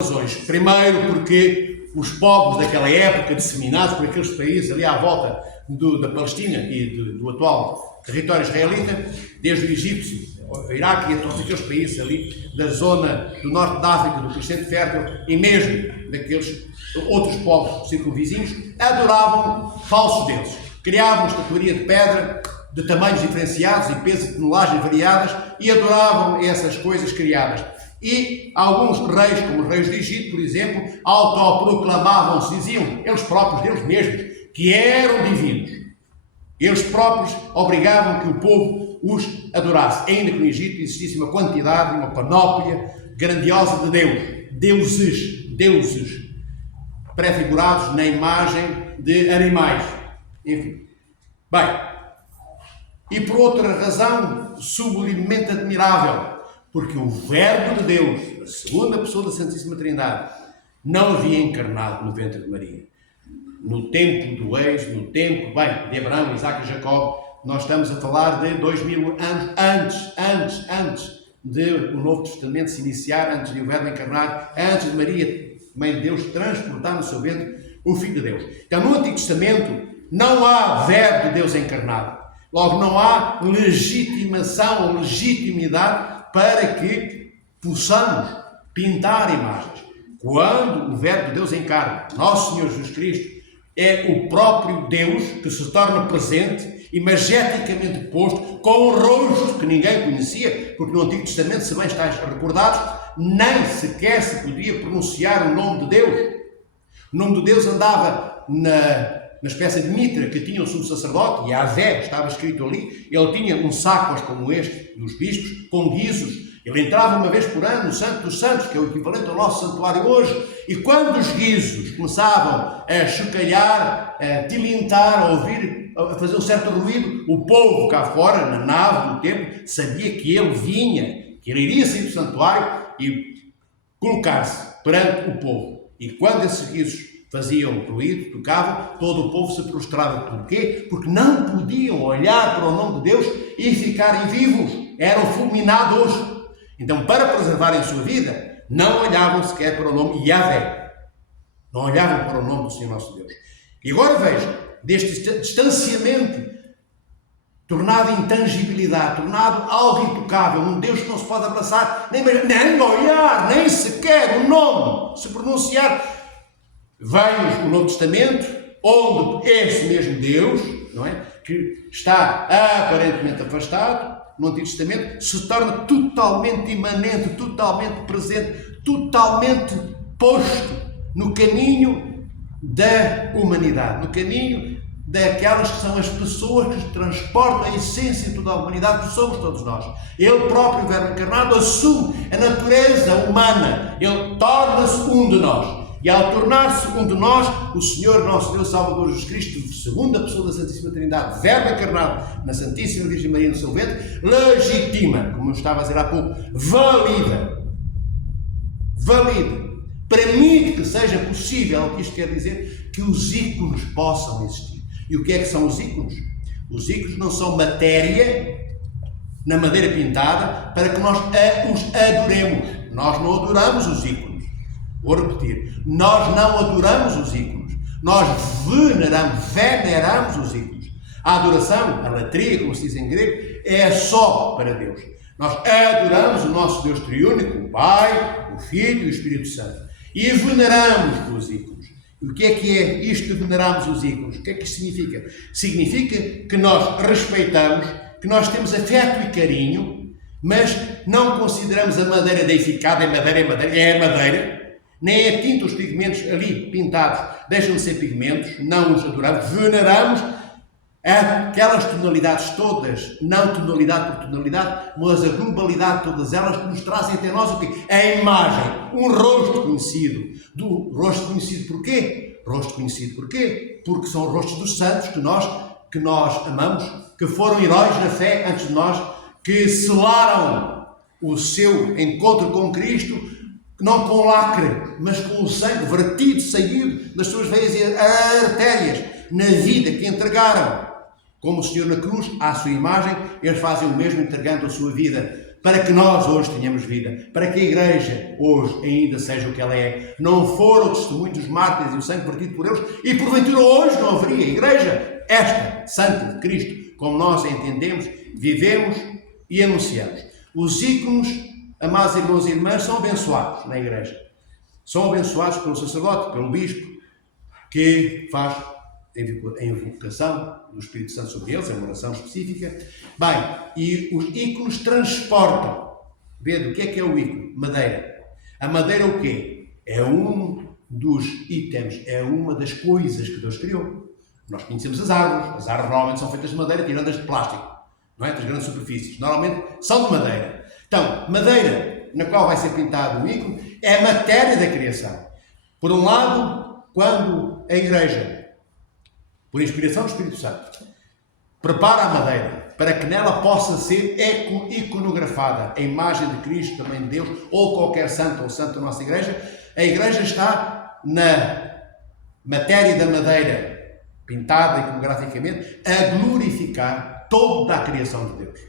razões. Primeiro, porque os povos daquela época, disseminados por aqueles países ali à volta da Palestina e do atual território israelita, desde o Egito, o Iraque e a todos aqueles países ali da zona do norte da África, do Crescente Fértil e mesmo daqueles outros povos circunvizinhos, adoravam falsos deuses. Criavam estatuaria de pedra de tamanhos diferenciados e peso e tonelagem variadas e adoravam essas coisas criadas. E alguns reis, como os reis do Egito, por exemplo, autoproclamavam-se, diziam eles próprios, deles mesmos, que eram divinos. Eles próprios obrigavam que o povo os adorasse, ainda que no Egito existisse uma quantidade, uma panóplia grandiosa de deuses, prefigurados na imagem de animais. Enfim. Bem, e por outra razão sublimemente admirável, porque o Verbo de Deus, a segunda pessoa da Santíssima Trindade, não havia encarnado no ventre de Maria. No tempo do Êxodo, no tempo, de Abraão, Isaac e Jacó, nós estamos a falar de 2000 anos antes de o Novo Testamento se iniciar, antes de o Verbo encarnar, antes de Maria, Mãe de Deus, transportar no seu ventre o Filho de Deus. Então, no Antigo Testamento, não há Verbo de Deus encarnado. Logo, não há legitimação ou legitimidade para que possamos pintar imagens. Quando o Verbo de Deus encarna, nosso Senhor Jesus Cristo, é o próprio Deus que se torna presente, imageticamente posto, com um rosto que ninguém conhecia, porque no Antigo Testamento, se bem estáis recordados, nem sequer se podia pronunciar o nome de Deus. O nome de Deus andava na espécie de mitra que tinha o sumo sacerdote, e Yahvé estava escrito ali. Ele tinha um sacos como este dos bispos, com guizos. Ele entrava uma vez por ano no Santo dos Santos, que é o equivalente ao nosso santuário hoje, e quando os guizos começavam a chocalhar, a tilintar, a fazer um certo ruído, o povo cá fora, na nave do templo, sabia que ele vinha, que ele iria sair do santuário e colocar-se perante o povo. E quando esses guizos faziam ruído, tocavam, todo o povo se prostrava. Porquê? Porque não podiam olhar para o nome de Deus e ficarem vivos. Eram fulminados. Então, para preservarem a sua vida, não olhavam sequer para o nome Yahvé. Não olhavam para o nome do Senhor nosso Deus. E agora vejam, deste distanciamento, tornado intangibilidade, tornado algo intocável, um Deus que não se pode abraçar, nem olhar, nem sequer o nome se pronunciar. Vem o Novo Testamento, onde esse mesmo Deus, não é, que está aparentemente afastado, no Antigo Testamento, se torna totalmente imanente, totalmente presente, totalmente posto no caminho da humanidade, no caminho daquelas que são as pessoas que transportam a essência de toda a humanidade, que somos todos nós. Ele próprio, o Verbo encarnado, assume a natureza humana, ele torna-se um de nós. E ao tornar-se um de nós, o Senhor, nosso Deus Salvador Jesus Cristo, segunda pessoa da Santíssima Trindade, Verbo encarnado na Santíssima Virgem Maria no seu ventre, legitima, como eu estava a dizer há pouco, valida, permite que seja possível, o que isto quer dizer, que os ícones possam existir. E o que é que são os ícones? Os ícones não são matéria na madeira pintada para que nós os adoremos. Nós não adoramos os ícones. Vou repetir, nós não adoramos os ícones, nós veneramos os ícones. A adoração, a latria, como se diz em grego, é só para Deus. Nós adoramos o nosso Deus triúnico, o Pai, o Filho e o Espírito Santo. E veneramos os ícones. E o que é isto de venerarmos os ícones? O que é que isto significa? Significa que nós respeitamos, que nós temos afeto e carinho, mas não consideramos a madeira deificada, é madeira, nem a tinta, os pigmentos ali pintados deixam de ser pigmentos, não os adoramos, veneramos aquelas tonalidades todas, não tonalidade por tonalidade, mas a globalidade de todas elas que nos trazem até nós o quê? A imagem, um rosto conhecido. Rosto conhecido porquê? Rosto conhecido porquê? Porque são rostos dos santos que nós amamos, que foram heróis na fé antes de nós, que selaram o seu encontro com Cristo, não com lacre, mas com o sangue vertido, saído das suas veias e artérias, na vida que entregaram. Como o Senhor na cruz, à sua imagem, eles fazem o mesmo entregando a sua vida para que nós hoje tenhamos vida, para que a Igreja hoje ainda seja o que ela é. Não foram o testemunho dos mártires e o sangue partido por eles, e porventura hoje não haveria Igreja, esta, Santa de Cristo, como nós a entendemos, vivemos e anunciamos. Os ícones, amados irmãos e irmãs, são abençoados na Igreja. São abençoados pelo sacerdote, pelo bispo, que faz a invocação do Espírito Santo sobre eles, é uma oração específica. Bem, e os ícones transportam. Vede, o que é o ícone? Madeira. A madeira o quê? É um dos itens, é uma das coisas que Deus criou. Nós conhecemos as árvores. As árvores normalmente são feitas de madeira, tirando as de plástico, não é? Das grandes superfícies. Normalmente são de madeira. Então, madeira na qual vai ser pintado o ícone é a matéria da criação. Por um lado, quando a Igreja, por inspiração do Espírito Santo, prepara a madeira para que nela possa ser iconografada a imagem de Cristo, também de Deus, ou qualquer santo ou santo da nossa Igreja, a Igreja está na matéria da madeira pintada iconograficamente a glorificar toda a criação de Deus.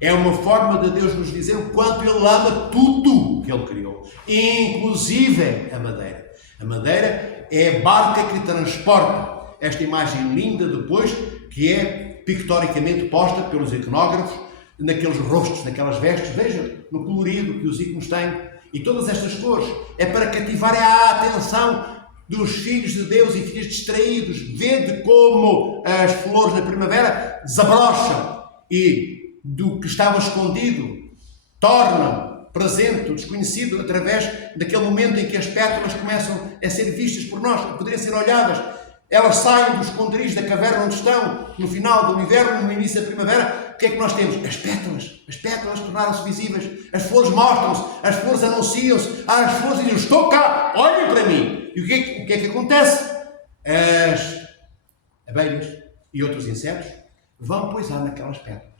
É uma forma de Deus nos dizer o quanto Ele ama tudo que Ele criou, inclusive a madeira. A madeira é a barca que transporta esta imagem linda depois, que é pictoricamente posta pelos iconógrafos, naqueles rostos, naquelas vestes. Vejam no colorido que os ícones têm, e todas estas cores. É para cativar a atenção dos filhos de Deus e filhos distraídos. Vede como as flores na primavera desabrocham e do que estava escondido tornam presente o desconhecido através daquele momento em que as pétalas começam a ser vistas por nós, a poderem ser olhadas. Elas saem dos esconderijos da caverna onde estão, no final do inverno, no início da primavera. O que é que nós temos? As pétalas tornaram-se visíveis, as flores mostram-se, as flores anunciam-se, as flores dizem: estou cá, olhem para mim. E o que é que acontece? As abelhas e outros insetos vão poisar naquelas pétalas.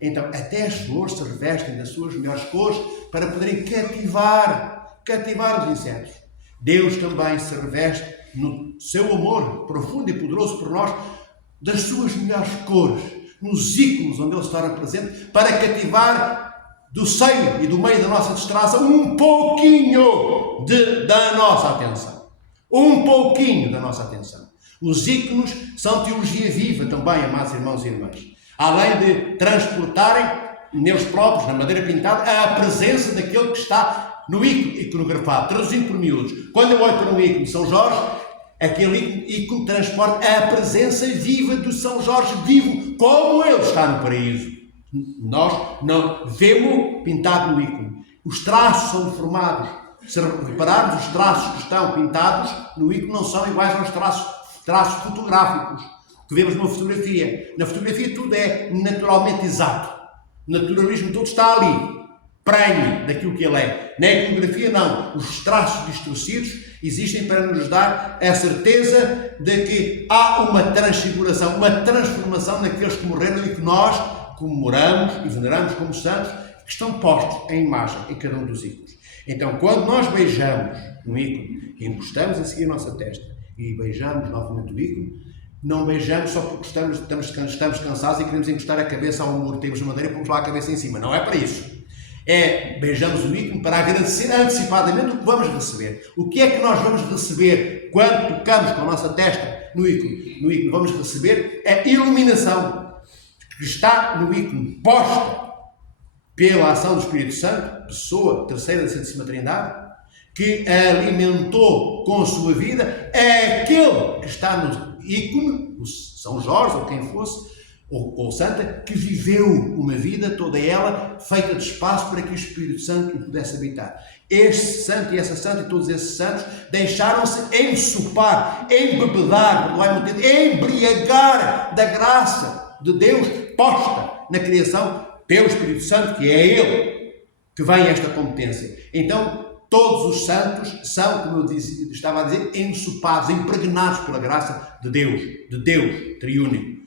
Então, até as flores se revestem das suas melhores cores para poderem cativar os insetos. Deus também se reveste no seu amor profundo e poderoso por nós das suas melhores cores, nos ícones onde Ele se torna presente, para cativar do seio e do meio da nossa distração um pouquinho da nossa atenção. Um pouquinho da nossa atenção. Os ícones são teologia viva também, amados irmãos e irmãs. Além de transportarem neles próprios, na madeira pintada, a presença daquele que está no ícone iconografado. Traduzindo por miúdos, quando eu olho para um ícone de São Jorge, aquele ícone transporta a presença viva do São Jorge vivo, como ele está no paraíso. Nós não vemos pintado no ícone. Os traços são deformados. Se repararmos, os traços que estão pintados no ícone não são iguais aos traços fotográficos que vemos numa fotografia. Na fotografia tudo é naturalmente exato. O naturalismo todo está ali, prenhe daquilo que ele é. Na iconografia não. Os traços distorcidos existem para nos dar a certeza de que há uma transfiguração, uma transformação naqueles que morreram e que nós comemoramos e veneramos como santos, que estão postos em imagem em cada um dos ícones. Então, quando nós beijamos um ícone e encostamos a seguir a nossa testa e beijamos novamente o ícone, não beijamos só porque estamos cansados e queremos encostar a cabeça ao muro, temos madeira e pomos lá a cabeça em cima. Não é para isso. Beijamos o ícone para agradecer antecipadamente o que vamos receber. O que é que nós vamos receber quando tocamos com a nossa testa no ícone? No ícone vamos receber a iluminação que está no ícone, posta pela ação do Espírito Santo, pessoa terceira da Santíssima Trindade, que alimentou com a sua vida aquele que está no ícone, o São Jorge, ou quem fosse, ou Santa, que viveu uma vida, toda ela, feita de espaço para que o Espírito Santo o pudesse habitar. Este santo e essa santa e todos esses santos deixaram-se ensopar, embebedar, embriagar da graça de Deus posta na criação pelo Espírito Santo, que é Ele que vem esta competência. Então, todos os santos são, como eu estava a dizer, ensopados, impregnados pela graça de Deus triúnico.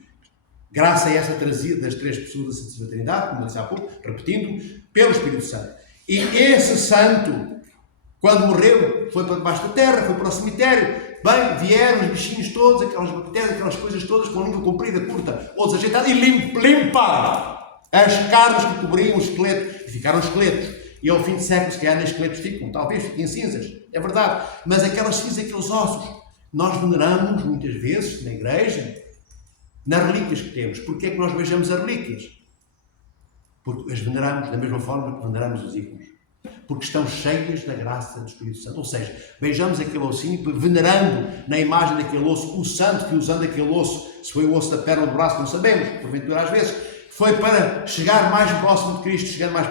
Graça é essa trazida das três pessoas da Santíssima Trindade, como eu disse há pouco, repetindo, pelo Espírito Santo. E esse santo, quando morreu, foi para debaixo da terra, foi para o cemitério. Bem, vieram os bichinhos todos, aquelas bactérias, aquelas coisas todas, com a língua comprida, curta ou desajeitada, e limparam. As carnes que cobriam o esqueleto, ficaram esqueletos. E ao fim de séculos, se calhar, nem esqueletos ficam, talvez fiquem cinzas, é verdade. Mas aquelas cinzas, aqueles ossos, nós veneramos muitas vezes na igreja, nas relíquias que temos. Porquê é que nós beijamos as relíquias? Porque as veneramos da mesma forma que veneramos os ícones. Porque estão cheias da graça do Espírito Santo. Ou seja, beijamos aquele ossinho, venerando na imagem daquele osso o santo que, usando aquele osso, se foi o osso da perna ou do braço, não sabemos, porventura às vezes, foi para chegar mais próximo de Cristo, chegar mais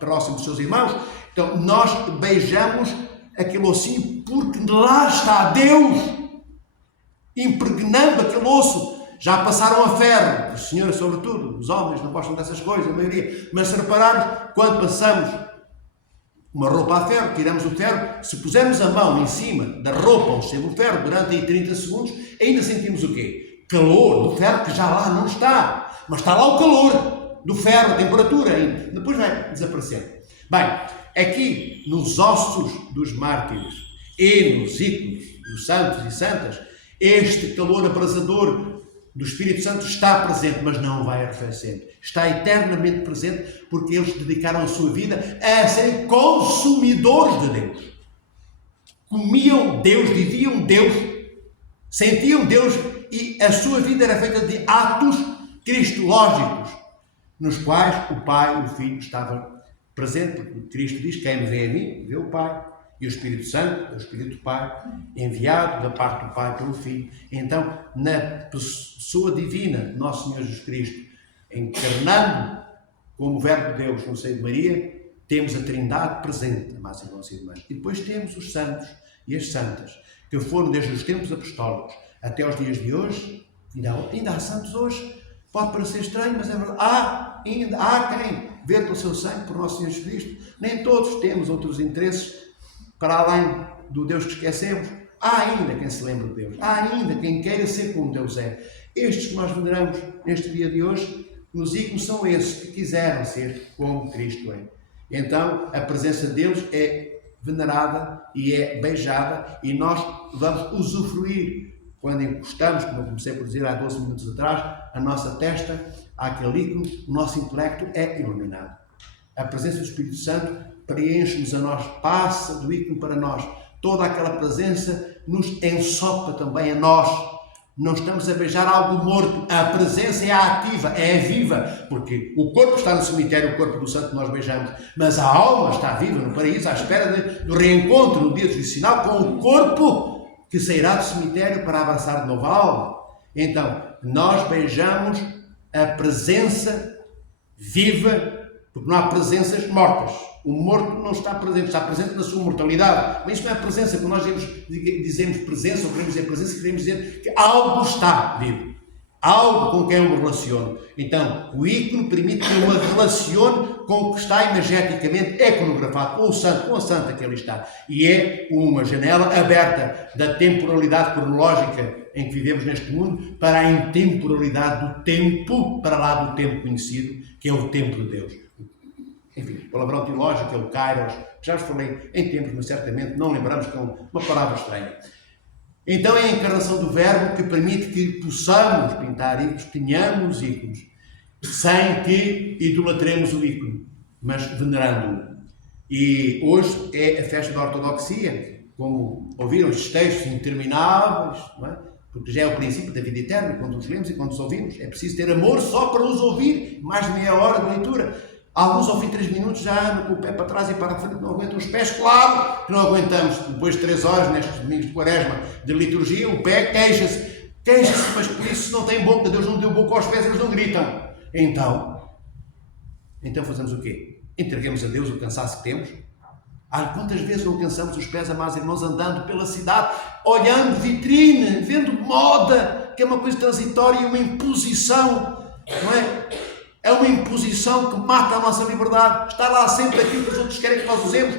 próximo dos seus irmãos. Então, nós beijamos aquele ossinho porque lá está Deus, impregnando aquele osso. Já passaram a ferro, os senhores sobretudo, os homens não gostam dessas coisas, a maioria, mas se repararmos, quando passamos uma roupa a ferro, tiramos o ferro, se pusermos a mão em cima da roupa onde esteve o ferro durante aí 30 segundos, ainda sentimos o quê? Calor do ferro que já lá não está, mas está lá o calor do ferro, a temperatura ainda, depois vai desaparecendo. Bem, aqui nos ossos dos mártires e nos ícones dos santos e santas, este calor abrasador do Espírito Santo está presente, mas não vai arrefecendo. Está eternamente presente porque eles dedicaram a sua vida a serem consumidores de Deus. Comiam Deus, viviam Deus, sentiam Deus e a sua vida era feita de atos cristológicos, nos quais o Pai e o Filho estavam presentes, porque Cristo diz: quem me vê a mim, vê o Pai. E o Espírito Santo, o Espírito do Pai, enviado da parte do Pai pelo Filho. Então, na pessoa divina de Nosso Senhor Jesus Cristo, encarnando como Verbo de Deus no seio de Maria, temos a Trindade presente, amados irmãos e irmãs. E depois temos os santos e as santas, que foram desde os tempos apostólicos até aos dias de hoje. Ainda há santos hoje. Pode parecer estranho, mas é verdade. Ainda há quem vê pelo seu sangue, por Nosso Senhor Jesus Cristo. Nem todos temos outros interesses para além do Deus que esquecemos. Há ainda quem se lembre de Deus. Há ainda quem queira ser como Deus é. Estes que nós veneramos neste dia de hoje, nos ícones, são esses que quiseram ser como Cristo é. Então, a presença de Deus é venerada e é beijada, e nós vamos usufruir quando encostamos, como eu comecei por dizer há 12 minutos atrás, a nossa testa àquele ícone, o nosso intelecto é iluminado. A presença do Espírito Santo preenche-nos a nós, passa do ícone para nós. Toda aquela presença nos ensopa também a nós. Não estamos a beijar algo morto. A presença é ativa, é viva, porque o corpo está no cemitério, o corpo do santo que nós beijamos, mas a alma está viva no paraíso, à espera do reencontro no dia judicinal com o corpo que sairá do cemitério para abraçar de novo a alma. Então, nós beijamos a presença viva, porque não há presenças mortas. O morto não está presente na sua mortalidade. Mas isto não é presença, quando nós dizemos presença, ou queremos dizer presença, queremos dizer que algo está vivo. Algo com quem eu me relaciono. Então, o ícone permite que eu me relacione com o que está imageticamente iconografado, com o santo, com a santa que ali está. E é uma janela aberta da temporalidade cronológica em que vivemos neste mundo para a intemporalidade do tempo, para lá do tempo conhecido, que é o tempo de Deus. Enfim, o palavrão teológico é o kairos, já vos falei em tempos, mas certamente não lembramos com uma palavra estranha. Então é a encarnação do Verbo que permite que possamos pintar ícones, tenhamos ícones, sem que idolatremos o ícone, mas venerando-o. E hoje é a festa da ortodoxia, como ouviram estes textos intermináveis, não é? Porque já é o princípio da vida eterna, quando os lemos e quando os ouvimos. É preciso ter amor só para os ouvir, mais de meia hora de leitura. Alguns ao fim de 3 minutos já andam com o pé para trás e para a frente, não aguentam os pés, claro que não aguentamos. Depois de 3 horas, nestes domingos de quaresma de liturgia, o pé queixa-se, mas por isso não tem boca, Deus não deu boca aos pés, eles não gritam. Então fazemos o quê? Entreguemos a Deus o cansaço que temos? Quantas vezes não cansamos os pés, amados irmãos, andando pela cidade, olhando vitrine, vendo moda, que é uma coisa transitória e uma imposição, não é? É uma imposição que mata a nossa liberdade. Está lá sempre aquilo que os outros querem que nós usemos.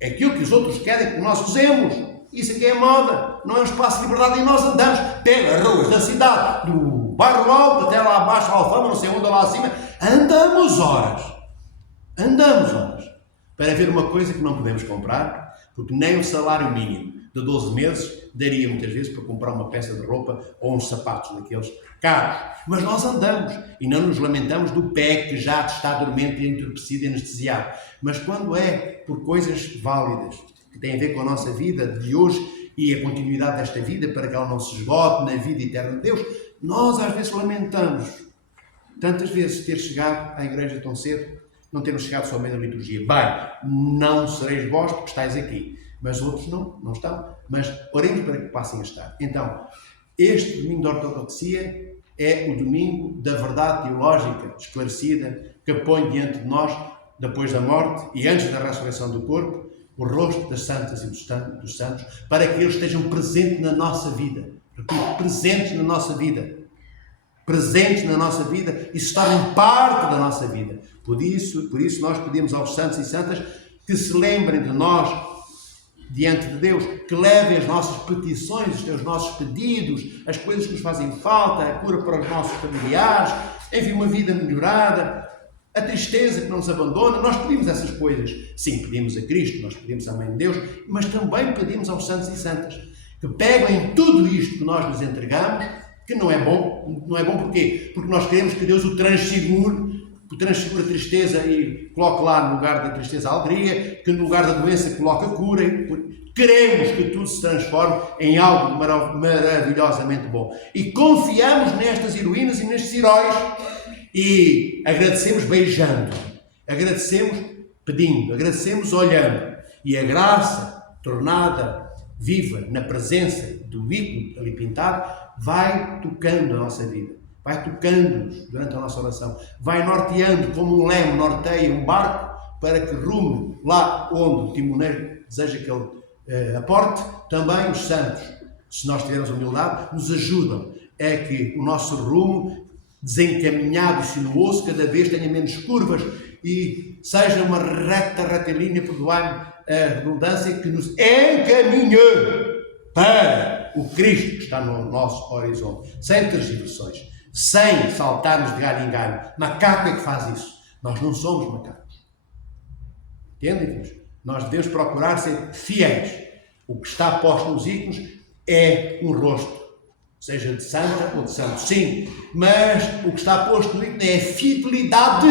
Aquilo que os outros querem que nós usemos. Isso aqui é moda. Não é um espaço de liberdade. E nós andamos pelas ruas da cidade, do bairro alto até lá abaixo, a Alfama, não sei onde, lá acima. Andamos horas. Para ver uma coisa que não podemos comprar, porque nem o salário mínimo, de 12 meses daria muitas vezes para comprar uma peça de roupa ou uns sapatos daqueles caros. Mas nós andamos e não nos lamentamos do pé que já está dormente e entorpecido e anestesiado. Mas quando é por coisas válidas, que têm a ver com a nossa vida de hoje e a continuidade desta vida, para que ela não se esgote na vida eterna de Deus, nós às vezes lamentamos tantas vezes ter chegado à igreja tão cedo, não termos chegado somente à liturgia. Bem, não sereis vós porque estáis aqui, mas outros não estão. Mas oremos para que passem a estar. Então, este domingo da ortodoxia é o domingo da verdade teológica esclarecida que põe diante de nós, depois da morte e antes da ressurreição do corpo, o rosto das santas e dos santos, para que eles estejam presentes na nossa vida. Repito, presentes na nossa vida. Presentes na nossa vida e se tornem parte da nossa vida. Por isso nós pedimos aos santos e santas que se lembrem de nós diante de Deus, que levem as nossas petições, os nossos pedidos, as coisas que nos fazem falta, a cura para os nossos familiares, enfim, uma vida melhorada, a tristeza que não nos abandona. Nós pedimos essas coisas. Sim, pedimos a Cristo, nós pedimos à Mãe de Deus, mas também pedimos aos santos e santas que pegam em tudo isto que nós nos entregamos, que não é bom. Não é bom porquê? Porque nós queremos que Deus o transfigure a tristeza e coloque lá no lugar da tristeza a alegria, que no lugar da doença coloque a cura. Queremos que tudo se transforme em algo maravilhosamente bom. E confiamos nestas heroínas e nestes heróis e agradecemos beijando, agradecemos pedindo, agradecemos olhando. E a graça tornada viva na presença do ícone ali pintado vai tocando a nossa vida, vai tocando-nos durante a nossa oração, vai norteando como um leme norteia um barco para que rume lá onde o timoneiro deseja que ele aporte. Também os santos, se nós tivermos humildade, nos ajudam a que o nosso rumo desencaminhado e sinuoso cada vez tenha menos curvas e seja uma retilínea, perdoai-me a redundância, que nos encaminhe para o Cristo que está no nosso horizonte, sem tergiversões, sem saltarmos de galho em galho. Macaco é que faz isso. Nós não somos macacos. Entendem-vos? Nós devemos procurar ser fiéis. O que está posto nos ícones é um rosto, seja de santa ou de santo, sim, mas o que está posto no ícone é a fidelidade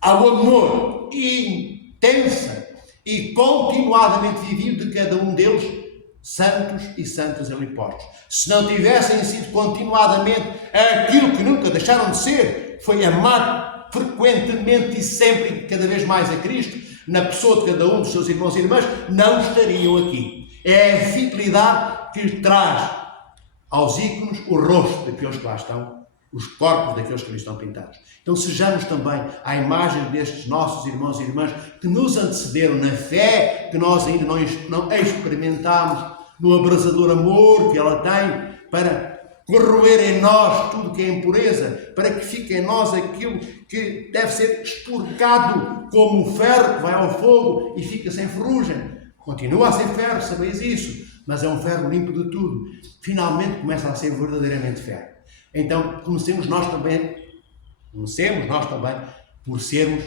ao amor intensa e continuadamente vivido de cada um deles, santos e santas ali postos. Se não tivessem sido continuadamente aquilo que nunca deixaram de ser, foi amar frequentemente e sempre e cada vez mais a Cristo, na pessoa de cada um dos seus irmãos e irmãs, não estariam aqui. É a fidelidade que traz aos ícones o rosto daqueles que lá estão, os corpos daqueles que ali estão pintados. Então sejamos também à imagem destes nossos irmãos e irmãs que nos antecederam na fé, que nós ainda não experimentámos, no abrasador amor que ela tem, para corroer em nós tudo que é impureza, para que fique em nós aquilo que deve ser expurgado como o ferro que vai ao fogo e fica sem ferrugem. Continua a ser ferro, sabeis isso, mas é um ferro limpo de tudo. Finalmente começa a ser verdadeiramente ferro. Então comecemos nós também por sermos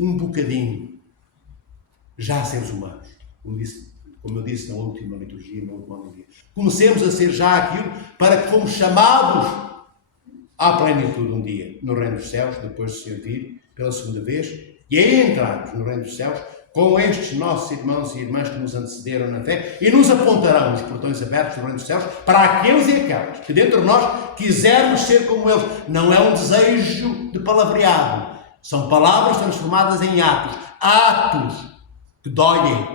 um bocadinho já seres humanos, como eu disse na última liturgia, na última homilia. Comecemos a ser já aquilo para que fomos chamados à plenitude um dia no reino dos céus, depois de se vir pela segunda vez, e aí entrarmos no reino dos céus com estes nossos irmãos e irmãs que nos antecederam na fé e nos apontarão os portões abertos do reino dos céus para aqueles e aquelas que dentro de nós quisermos ser como eles. Não é um desejo de palavreado, são palavras transformadas em atos que doem,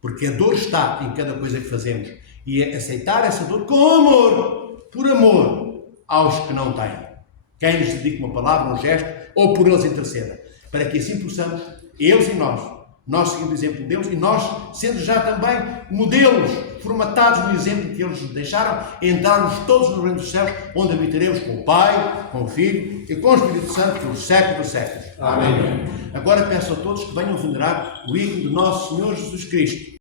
porque a dor está em cada coisa que fazemos e é aceitar essa dor com amor, por amor aos que não têm. Quem lhes dedica uma palavra, um gesto, ou por eles interceda, para que assim possamos, eles e nós seguindo o exemplo deles e nós sendo já também modelos formatados no exemplo que eles nos deixaram, entrarmos todos no reino dos céus, onde habitaremos com o Pai, com o Filho e com o Espírito Santo pelos séculos dos séculos. Amém. Agora peço a todos que venham venerar o ícone do nosso Senhor Jesus Cristo.